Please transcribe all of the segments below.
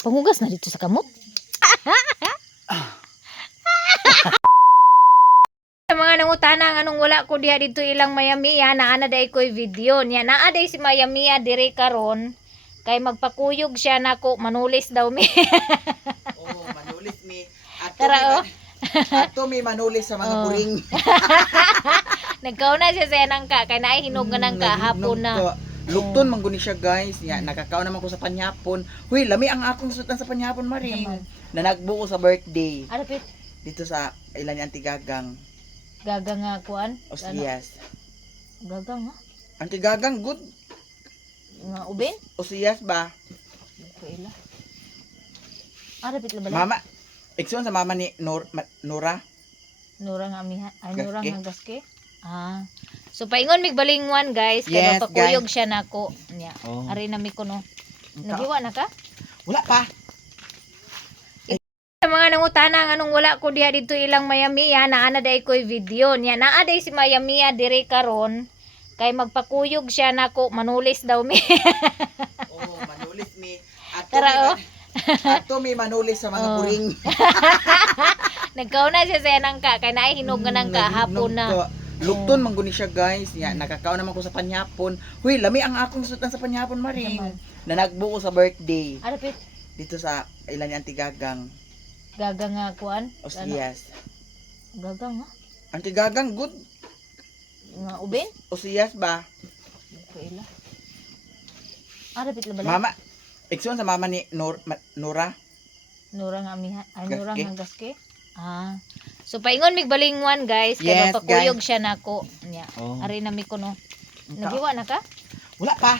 Panghugas na dito sa kamot. Sa mga nangutana anong wala ko diha dito ilang Mayamiya naana day ko'y video niya. Naa day si Mayamiya dire karon kay magpakuyog siya nako manulis daw mi. Oh, manulis mi. Tara, oh. Ato mi manulis sa mga Oh. buring. Nagkauna siya sa nangka kay naay hinog nga nangka hapon na. Lukton man guni siya guys. Ya, nakakaon naman ko sa panyapon. Huy, lami ang akong sutan sa panyapon maring. Naman. Nanagbo ko sa birthday Arapit dito sa ilan ni Auntie Gagang. gagang nga kuan. Osiyas. Gagang ha. Auntie Gagang good. Nga ubin. Osiyas ba? Kuila. Arapit la bala. Mama. Ikson sa mama ni Nora. Nura nga amiha. Ay Gaske. nura nga gaske. Ah. So paingon mig balingwan guys kay Yes, mapakuyog siya nako. Nya. Oh. Ari na mi kuno. Nagiwa na ka? Wala pa. Sa mga nangutana anong wala ko diha dito ilang Mayamiya naana day ko'y video niya. Naa day si Mayamiya dire karon kay magpakuyog siya nako manulis daw mi. Oh, manulis mi. Tara, oh. Ato mi manulis sa mga Oh. buring. Nagkauna siya sa nangka kay naay hinog nga nangka hapon na. Lukton man guni siya guys. Ya, nakakaon naman ko sa panyapon. Huy, lami ang akong sutan sa panyapon maring. Naman. Nanagbo ko sa birthday Arapit dito sa ilan ni Auntie Gagang. gagang nga kuan. Osiyas. Gagang ha. Auntie Gagang good. Nga ubin. Osiyas ba? Kuila. Arapit la bala. Mama. Ikson sa mama ni Nora. Nura nga amiha. Ay Gaske. nura nga gaske. Ah. So paingon mig balingwan guys kay Yes, mapakuyog siya nako. Nya. Oh. Ari na mi kuno. Nagiwa na ka? Wala pa.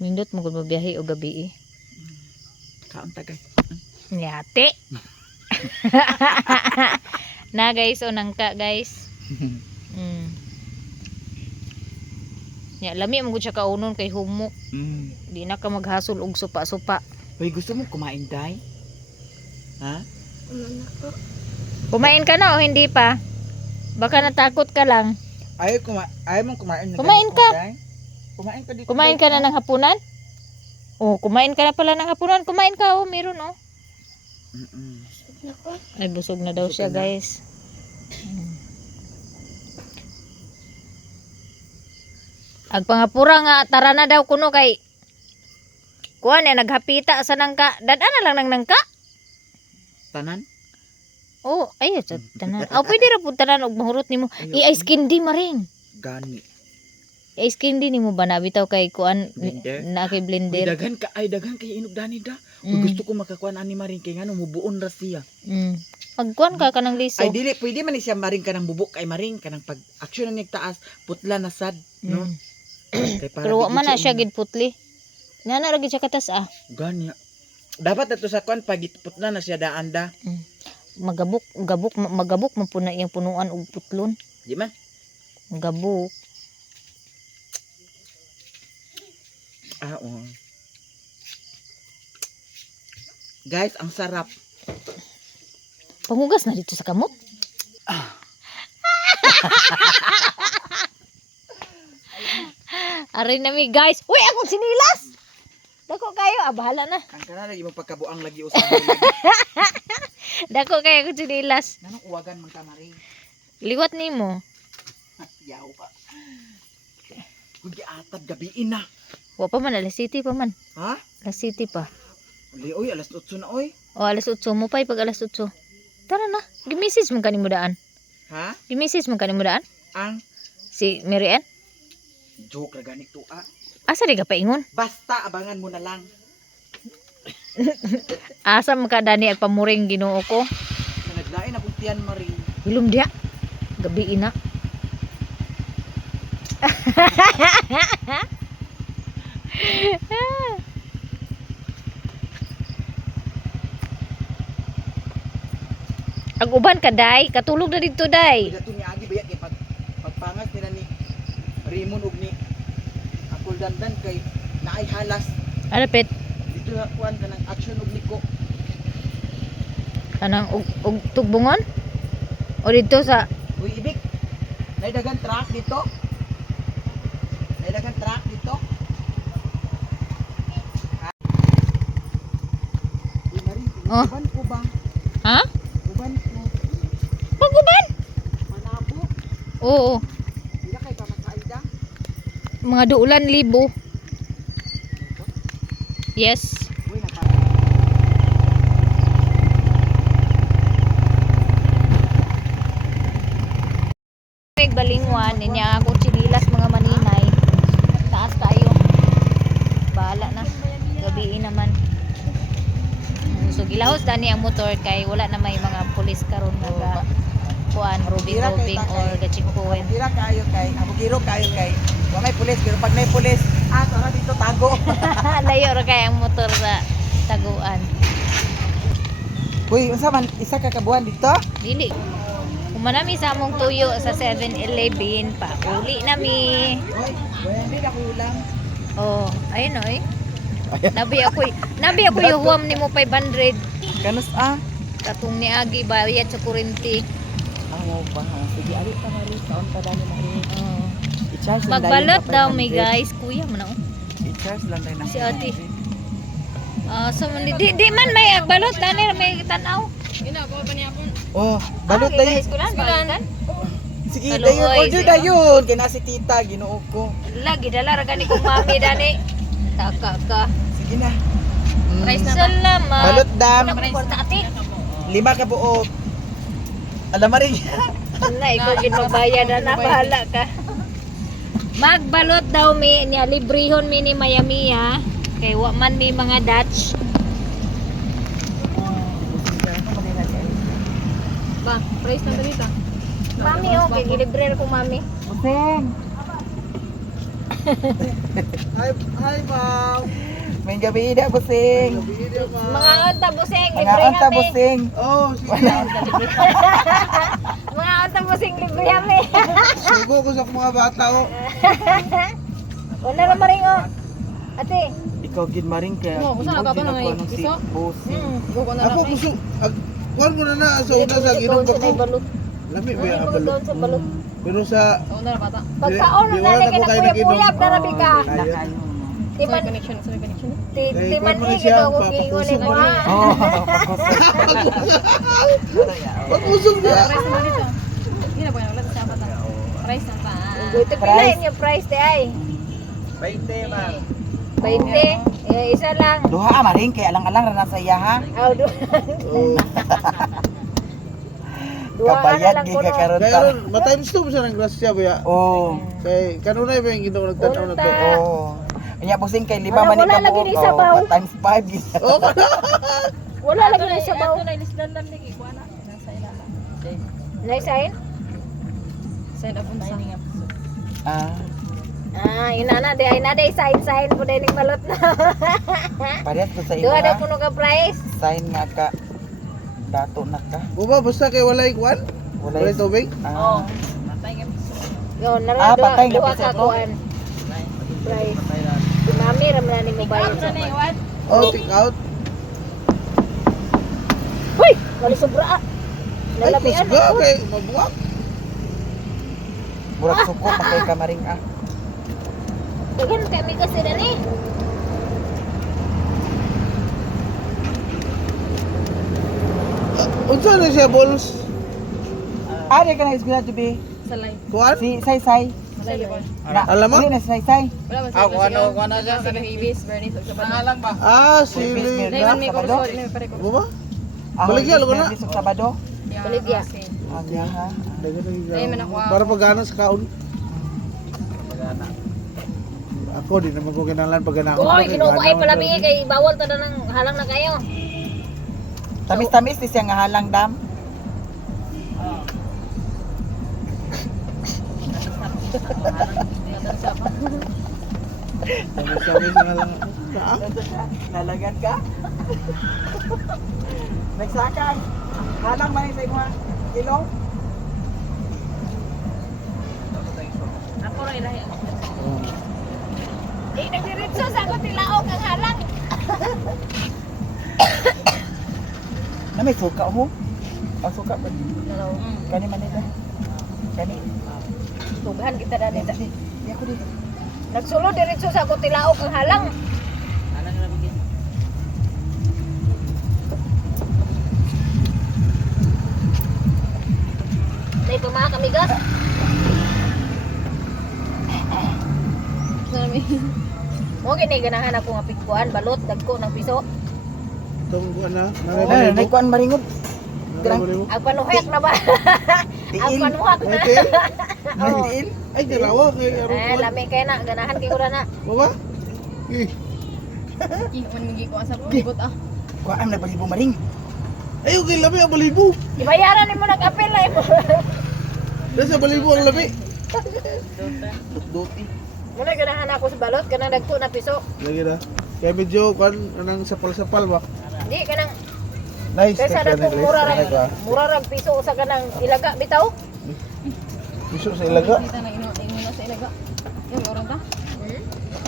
Nindot mo gud mabiyahe o gabi eh. Kaon tagay. Nyate. Na guys o nangka guys. Ya lami mo gud siya kaunon kay humok. Di na ka maghasol og supa-supa. Hoy, gusto mo kumain, Day? Ha? Kumain ka na o hindi pa? Baka natakot ka lang. Ayaw mong kumain. Kumain ka. Day? Kumain ka dito. Kumain ka na ng hapunan? Oh, kumain ka na pala ng hapunan. Kumain ka oh, meron oh. Ay busog na daw Busog siya ka na? guys. Ag pangapura nga tara na daw kuno kay kuan eh naghapita sa nangka. Dadana lang nang nangka. Tanan? Oh, ayo sa tanan. Oh, pwede ra pud tanan og mahurot nimo. I-ice candy maring. Gani. I-ice candy nimo ba nabitaw kay kuan Blender? na kay Uy, blender. daghan kay inog dani da. Uy, gusto ko makakuan ani maring kay ngano mubuon ra siya. Pagkuan ka kanang liso. Ay dili pwede man ni siya maring kanang bubuk kay maring kanang pag action na niya taas putla na sad, no? Kay para Pero wa man na di siya gid putli. Nana ra gid siya katas ah. Gani. Dapat ato sa kuan pag putla na siya daan da. Magabok man po na iyang punuan og putlon. Di man? Gabok. Ah, oo. Guys, ang sarap. Panghugas na dito sa kamot. Aray na mi guys. Uy, akong sinilas. Dako kayo, bahala na. Ang kana lagi mo pagkabuang lagi usahay lagi. Dako kayo akong sinilas. Nanong uwagan man ka maring. Liwat nimo. Yaw ka. Kundi atad gabiin na. Wa pa man alas city pa man. Ha? Alas city pa. Uli oy, alas 8 na oy. O alas 8 mo pa pag alas 8. Tara na. Gi-message man kanimo daan. Ha? Gi-message man kanimo daan. Ang Si Mary Ann. joke ra gani to ah. Asa di ka paingon? Basta abangan mo na lang. Asa man ka dani ag pamuring Ginoo ko. Sa naglain akong tiyan maring. Hilom dia. Gabi ina. Ang uban ka day, katulog na dito day. Dato ni agi baya kay pagpangas nila ni Raymond ug ni Akol Dandan kay naay halas. Alapit, Dito na kuan kanang action ug liko. anang og tugbungon? O dito sa Uy, ibig. Naidagan truck dito. Naidagan truck dito. Oh. Uban ko ba? Ha? Uban ko. Paguban? Manabo. Oo. Dila kay pa makaida. Mga duulan libo. Yes. Uy, napa. May balingwan, niya ako chinilas mga maninay. Taas tayo. Bahala na. Gabiin naman. So gilahos dani ang motor kay wala na may mga pulis karon nga kuan robing or gachikuwen. Dira kayo kay, abugiro kayo kay. Wa may pulis pero pag may pulis, tara dito tago. Layo ra kay ang motor sa taguan. Uy, unsa man isa ka kabuan dito? Dili. Kumanami sa among tuyo sa 7-Eleven pa. Uli nami. Uy, hindi na kulang. Oh, ayun oy. Nabi ako yuhuam nimo 500 Kanus katong niagi bayad sa kurente. Mo ba? Sige, alit ta mari, kaon ta dali mari. Oh. I-charge lang Magbalot dahil daw na may 500. guys, kuya man ako. I-charge lang dahil na Si ate. 500. So di man may agbalot dani may tanaw. Oh, balot dayon. Iskulan. Sige, Balot, dayon oy, order sige. dayon. Kay na si tita ginuog ko. Lagi dala ra gani kong mami dani. Taka ka. Sige na. Salamat. Balot dam. Kwarta ate. 5 ka buok. Alam mari. Na ikaw gid magbayad na bahala ka. Magbalot daw mi niya librehon mi ni Miami ha. Kay wa man mi mga Dutch. Ba, price na dito. Mami okay, gilibre ko mami. Buseng. Hi, ma'am. May gabi ida buseng. Mga onta busing Mga libre anta kami. buseng. Oh, sige. Mga onta busing libre kami. Sugo ko sa mga bata oh. Wala ra maringo. Ate, Ikaw gid maring kay. Oo, kung saan ka ba na may si piso? buseng. Go ko na Ako lang. gusto kuan ko na sa una sa ginom sa ko. balot. Lami ba Hindi ang ko balot? doon sa balot. Pero sa Sa una na bata. Pagkaon Di- di na wala nalagyan na po na kayo kuyap-kuyap nag-inom. na rabi ka. Kayo. Sa Timan, connection, sa connection. Kay timan kuwan mo na ni siya, gito ko papakusog giingulin mo mo na. ha. Oh, pakusog. pag-usog Price niya. na dito. Hindi na ba wala sa bata. Price na pa. Ito pilain yung price te ay. 20 man. 20. Isa lang. Duha maring kay alang-alang ra na sa iya ha. Aw, Duha Kabayad na lang gid ko ka no. karon Kaya ta. ron, matimes 2 siya ng grasya ba ya? Oh. Kay kanunay ba yung ginawa nagtanaw na to? Unta. Oh. Anya busing kay 5 Wala, man wala ka lagi ni sabaw. times 5 gid. Oh, Wala lagi na sa baw. na ilisdan lang lagi kuha na. Nasa ilalim. Naisain? Send up unsa. Ah, Yun na de ay na de sign po din ning balot na. parehas ko sa imo. Duha daw ha. puno ka price. Sign nga ka. Dato na ka. Buba basta kay walay kuan? Walay tubig? Ah. Patay ka. Yun, Ah, patay na duha piso ka to? kuan. Price. Si mami ra man ni mo bayad sa. Oh, take out. Hoy, wala sobra. Ay, Lalapian kusga ako. kay mabuwak. Murag suko pa kay kamaring ah. Dagan kami kasi dali. Unsa na siya balls? Ari ka na isgula to be. Sa live. Kuan? Si say. Sa live. Na, Alam mo? Uli na say say. Wala man Ah, kung ano- kung ano siya, Sa Ibis, Bernie sa Sabado. ba? Ah, Ibis sili. meal. Dahil may Sabado? ko may pare ko. Buba? Ahoy, Baligya, lugo na. Bisog Sabado. Baligya. Ah, diya, ha. Dahil man ako. Para pagana sa kaon. Ako di naman ko kinalan pagana. Oy, kinuko ay pala mi kay bawal ta na ng halang na kayo. Tamis-tamis di siya nga halang dam. Sabi nga lang ako. Ah, Nalagan ka? Nagsakan. Halang man sa imo ilong. Ako ra ilahi. Di nagdiretso sa ako tilaok ang halang. Na may suka ho. Ang suka ba? Kani man ito. Kani. Tughan kita dali. Di ako di. Nagsulod diretso sa ako tilaok ang halang. Mo gini ganahan ako nga pikuan balot dagko ng piso. Itong kuha na. Ay, kuan maringod. Ang panuhak na ba? Ang panuhak na. Tiil? Oo. Tiil? Ay, dalawa kay Aron Eh, kuha. lami kay na ganahan kay ura na. Baba? Eh, Man magi ko sa pagibot ah. Kuan na balibo maring. ay, okay, labi ang balibo. Ibayaran nimo nag-apil na imo. Nasa balibo ang labi. Doti. Muna ganahan ako sa balot kanang dagko na piso. Lagi na. Kaya medyo, kan, anang sapal-sapal ba? Di kanang Nice. kaysa text dagko na mura rag piso sa kanang ilaga bitaw. Gusto sa ilaga. Kita na inuna sa ilaga. Yung orang ta.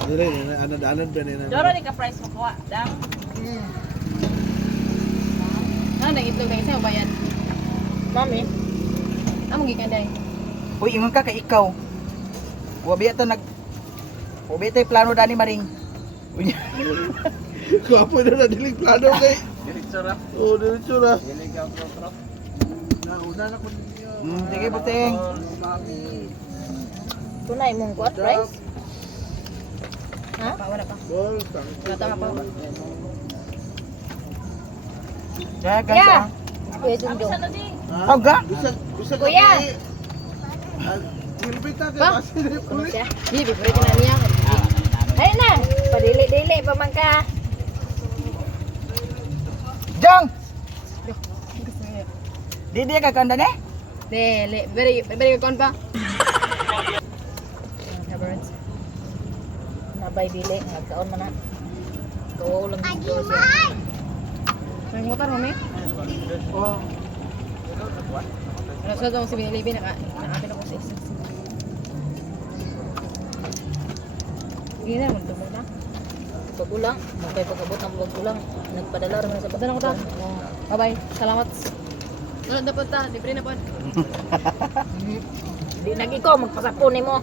Dili, anad-anad ba nila? Doro ni ka price mo kuha, dang. Nang itlog na isa bayad. Mami, Amo gikan dai. Uy, ingon ka kay ikaw. Wabi ito Wabi ito yung plano dani maring. Uy, Kapo na dilig plano kay. diritsura. Oh, diritsura. Dilig ang pro. Nauna na ko ninyo. Sige, buting. tunay mong kuat price? Ha? Pa wala pa. Bol, Wala ta pa. Ya, guys. Yeah. Kuya Junjung. Ano di? Oh, ga? Bisa Kuya. Hilpita kay Ba? Basi na Ano pulis. siya? Di favorite na niya. Ay na, padili-dili pa man ka. Jang! Gusto niya. Di ka kanda ni? Dele, very kon pa. Havertz. Nabay dili, nagkaon man na. Kawaw lang dito siya. May motor mo mi? Oh. Ano sa dong si Binilibi nakapil ako sa isa. Gina mo to na. Pagulang, magkay pagabot ng pagulang. Nagpadala rin sa Padala ko ta. Bye bye. Salamat. Ano dapat ta? Libre na po. Di nag ikaw, magpasapon mo.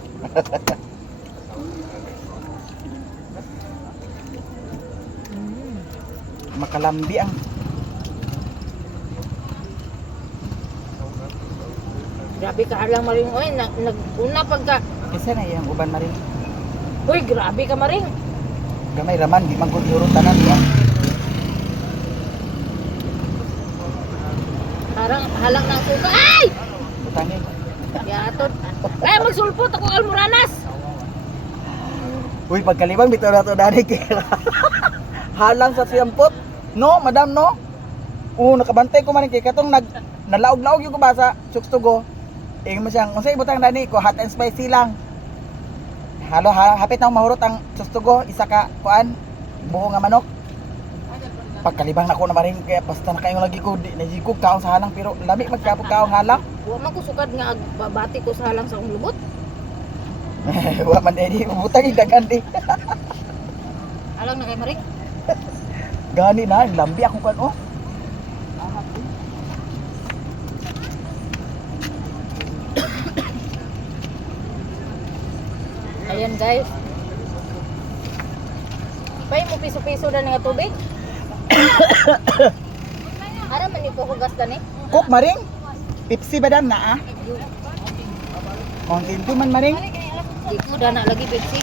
Makalambi ang Grabe ka alang maring. Oy, nag-una pagka. kasi na yung uban maring. Uy, grabe ka maring. Gamay raman, di man ko diurot tanan ya. Parang halang ng suka. Ay! Utangin. Yatot. Kaya magsulpot ako almoranas. Uy, pagkalibang bitaw na to dani kay. Halang sa siyampot. No, madam no. Nakabantay ko man kay katong nalaog-laog yung kubasa, chukstugo. Ingon mo siyang, unsay butang dani ko hot and spicy lang. Halo hapit na mahurot ang chukstugo, isa ka kuan, buho nga manok. Pagkalibang na ko na maring kaya basta na kayong lagi ko di ko kaon sa halang pero lami magkapog kaon halang. Wa man ko sukad nga babati ko sa halang sa akong lubot. Wa man di butang dagan di. Halang na kay maring. Gani na lambi akong kan oh. Ayan guys. Pay mo piso-piso na nga tubig. Ara man ni ko gas ni. Cook maring. Pepsi badam na ah. Kontin tu man maring. Di ko na lagi Pepsi.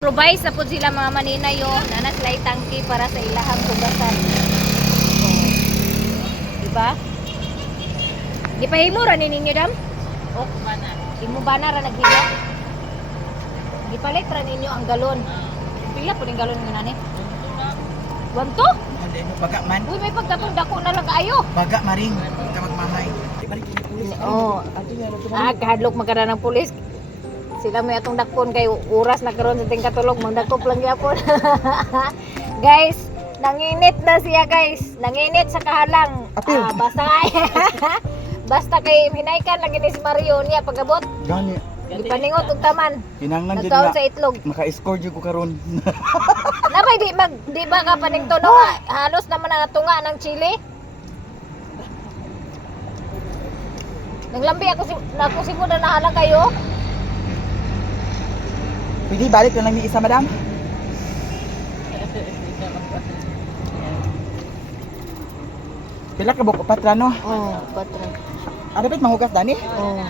Provide sa pud sila mga manina yo, nana sila tangki para sa ilahang tugasan. Di ba? Di pa himo ra ni ninyo dam? Ok mana. Imo ba na ra naghimo? Gipalit ra ninyo ang galon. Pila po ning galon nga nani? Wanto? Ande mo baga man. Uy, may pagkatong dako na lang kaayo. Baga maring. Ka magmamay. Di maring pulis. Oo. Kahadlok magkara ng pulis. Sila may atong dakpon kay oras na karon sa ting katulog magdakop lang gyapon. Guys, nanginit na siya guys. Nanginit sa kahalang. Apil. Basta basta kay hinaykan lagi ni si Mario niya pagabot. Gani. Gipaningot og taman. Kinanglan jud Nagkaon na. sa itlog. Maka-score jud ko karon. Napay di ba ka paningto no? Halos naman ang tunga ng chili. Naglambi ako siguro na nahala kayo. Pwede balik na lang ni isa madam. Pila ka buko patra no? Oh, patra. Ada pit mahugas dani? Oh.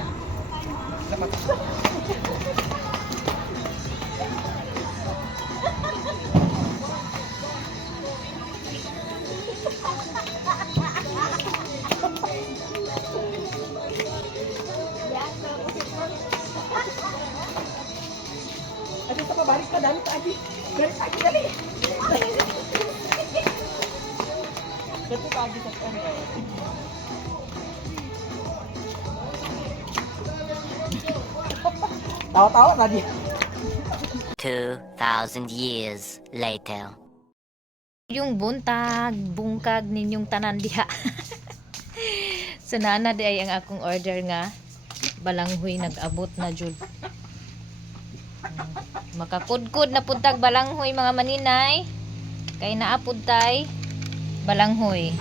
pagi sa kuan. Tawa-tawa na di. 2,000 years later. Yung buntag, bungkag ninyong tanan diha. So nana di ay ang akong order nga balanghoy nag-abot na jud. Makakudkod na puntag balanghoy mga maninay. Kay naapod tay balanghoy.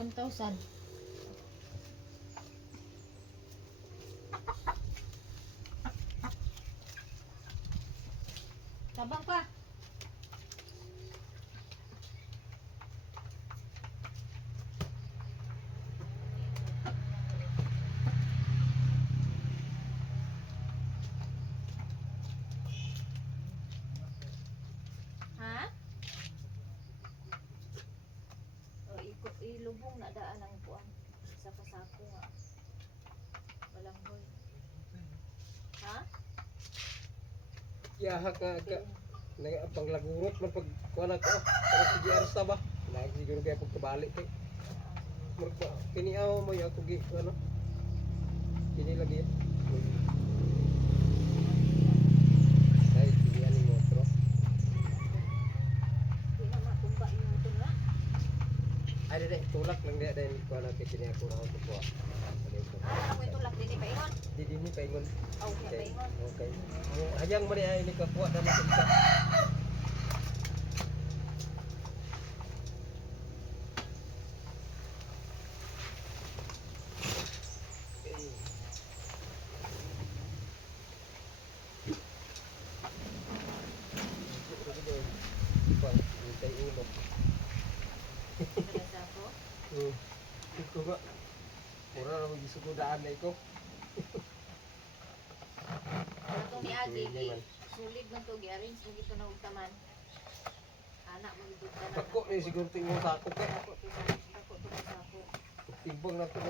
$1,000. Tabang pa. Ha? Ilubong na daan ang kuan sa kasako nga. Balanghoy. Ha? Yaha ka panglagurot man pag kuan ako para sige arsa ba lagi siguro kaya pag kabalik kay murag kini aw mo ya ako gi ano kini lagi ay sige ani mo tro Di na matumba yung ito nga. ay dede tulak lang dia din kuan ako kini ako ra ko po Ako ito lang din ipaingon. di dinhi paingon Aw, kaya okay paingon. okay mo hayang man ay ini ka kuha dan sa isa Talaga ako. Iko ba? Pura na magisugudaan na iko. Itong niagi, sulit man to gi-arrange mo gito na ugtaman. Anak mo gito na. Dako ni siguro tingong sako ka. Dako to sa ako. Timbang na to.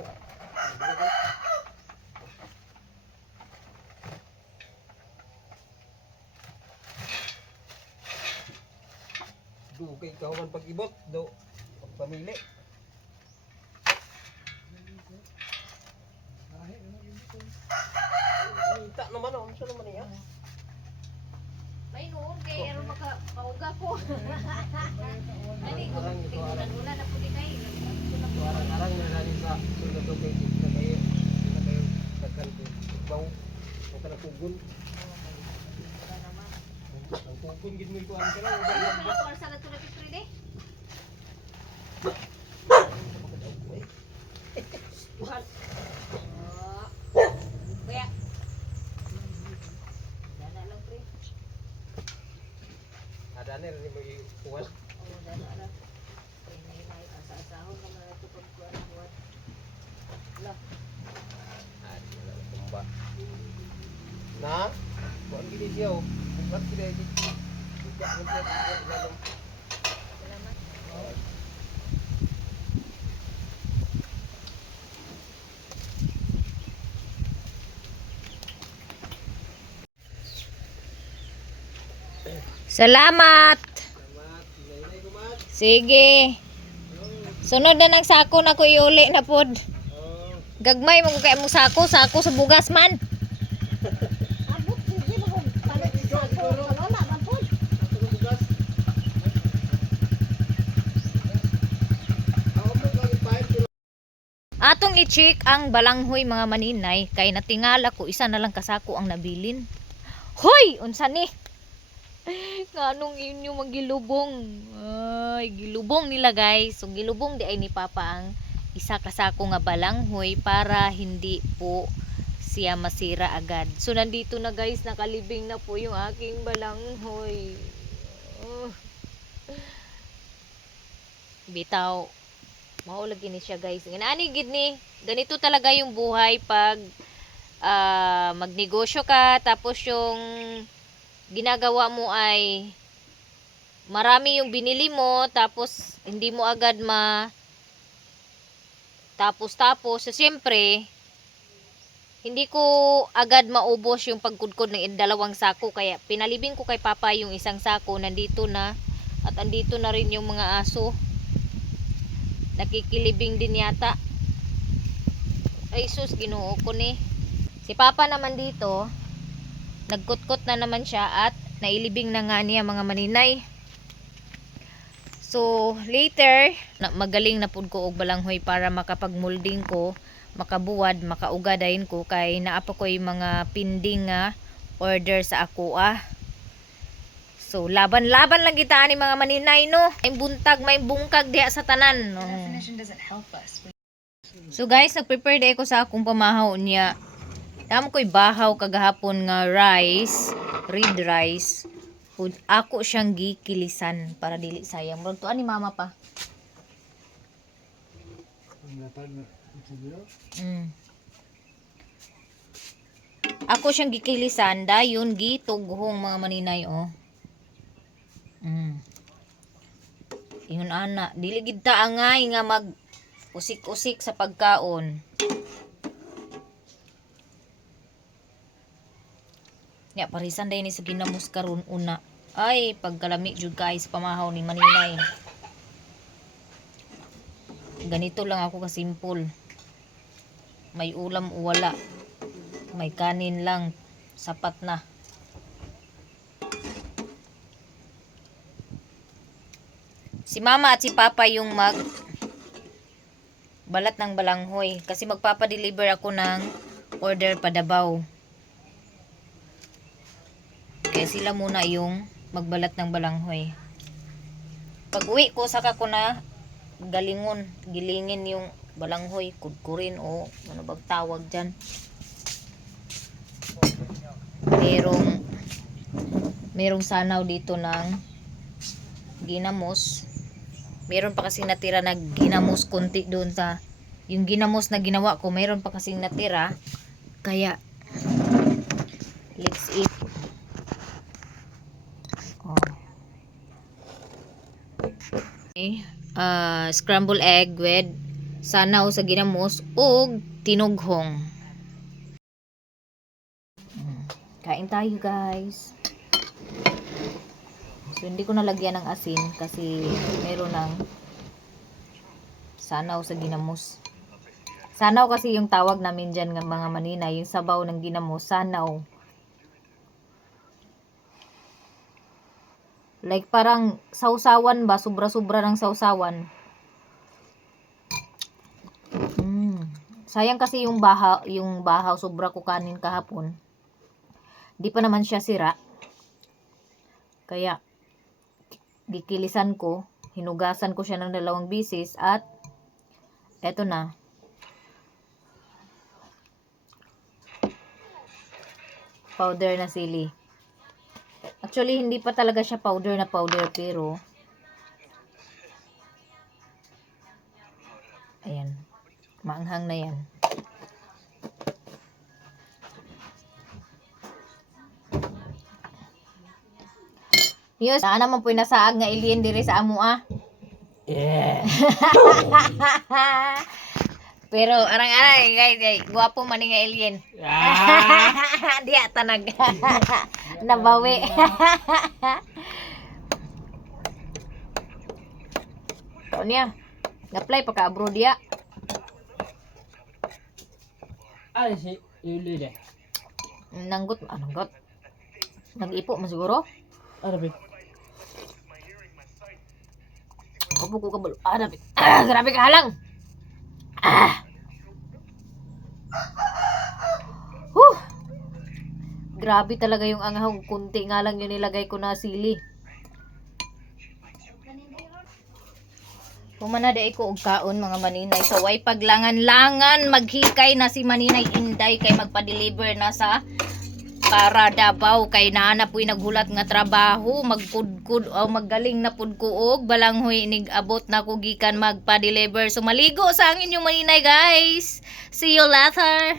Dugay ka man pag-ibot do pamili. Kita naman oh, ano naman niya? May noon kay aron makauga ko. Ani ko tingnan na pudi kay. Arang-arang na nani sa sunod to kay kita kayo. Kita kayo takan ko. Baw. Ang talakugon. Ang kugon gid mo ito ang kala. Ako sa na to na pipre Buhat. Kaya. Dana lang pre. Ada nih ini bagi kuat. Oh, dana lang. Ini may asa-asahon na mga ito pagkuhan buhat. Lah. Ada lah tumba. Nah, buat gini dia. Buat gini ini. Buka nanti dalam. Salamat. Salamat. Sige. Sunod na ng sako na ko iuli na pod. Gagmay mo kay mo sako sa bugas man. Atong i-check ang balanghoy mga maninay kay natingala ko isa na lang kasako ang nabilin. Hoy, unsa ni? Nganong inyo magilubong? Ay, gilubong nila guys. So gilubong di ay ni Papa ang isa kasako nga balanghoy para hindi po siya masira agad. So nandito na guys, nakalibing na po yung aking balanghoy. Bitaw. Maulagi ni siya guys. Ani gid ni, ganito talaga yung buhay pag magnegosyo ka tapos yung ginagawa mo ay marami yung binili mo tapos hindi mo agad tapos so siyempre hindi ko agad maubos yung pagkudkod ng dalawang sako, kaya pinalibing ko kay Papa yung isang sako. Nandito na at andito na rin yung mga aso, nakikilibing din yata. Ay sus, Ginoo ko ni. Si Papa naman dito, nagkutkot na naman siya at nailibing na nga niya mga maninay. So later, magaling na pud ko og balanghoy para makapagmolding ko, makabuwad, makaugadayin ko, kay naapa ko yung mga pending nga order sa ako So laban-laban lang kita ni mga maninay no. May buntag, may bungkag diha sa tanan. No? So guys, nag-prepare di ako sa akong pamahaw niya. Tama ko'y bahaw kagahapon nga rice, red rice. Ako siyang gikilisan para dili sayang. Murag tuan ni mama pa. Ako siyang gikilisan dayon gitughong mga maninay Ingon ana, dili gid ta angay nga mag usik-usik sa pagkaon. Ya parisan day ni sa ginamos karon una. Ay pagkalami jud guys pamahaw ni maninay. Ganito lang ako ka simple. May ulam o wala. May kanin lang, sapat na. Si Mama at si Papa yung balat ng balanghoy kasi magpapa-deliver ako ng order pa Davao. Kaya sila muna yung magbalat ng balanghoy. Pag uwi ko, saka ko na gilingin yung balanghoy, kudkurin o ano bang tawag dyan. Merong sanaw dito ng ginamos. Meron pa kasing natira na ginamos konti doon sa yung ginamos na ginawa ko, meron pa kasing natira. Kaya let's eat. Scrambled egg with sanaw sa ginamos ug tinughong. Kain tayo guys. So hindi ko nalagyan ng asin kasi meron ng sanaw sa ginamos. Sanaw kasi yung tawag namin dyan ng mga manina, yung sabaw ng ginamos, sanaw. Like parang sausawan ba? Sobra-sobra ng sausawan. Sayang kasi yung bahaw sobra ko kanin kahapon. Di pa naman siya sira. Kaya gikilisan ko, hinugasan ko siya ng 2 bisis at eto na. Powder na sili. Actually, hindi pa talaga siya powder na powder, pero ayan, maanghang na yan. Yus, naa naman po'y nasaag nga alien diri sa amo Yeah. Pero arang-arang guys, guwapo man nga alien. Diya tanag. Nabawi. Kau niya. Apply pa ka abroad dia. Ay si Yuli deh. Nanggut. Nag-ipo man siguro. Arabi. Opo ko kabalo. Arabi. Grabe ka halang. Grabe talaga yung anghang, kunti nga lang yun nilagay ko na sili. Pumanada ko og kaon mga maninay. So way paglangan-langan maghikay na si Maninay Inday kay magpa-deliver na sa para Davao, kay naana po'y naghulat nga trabaho, magkudkud o maggaling na pud ko og balanghoy inig abot na ko gikan magpa-deliver. So maligo sa ang inyong Maninay guys. See you later.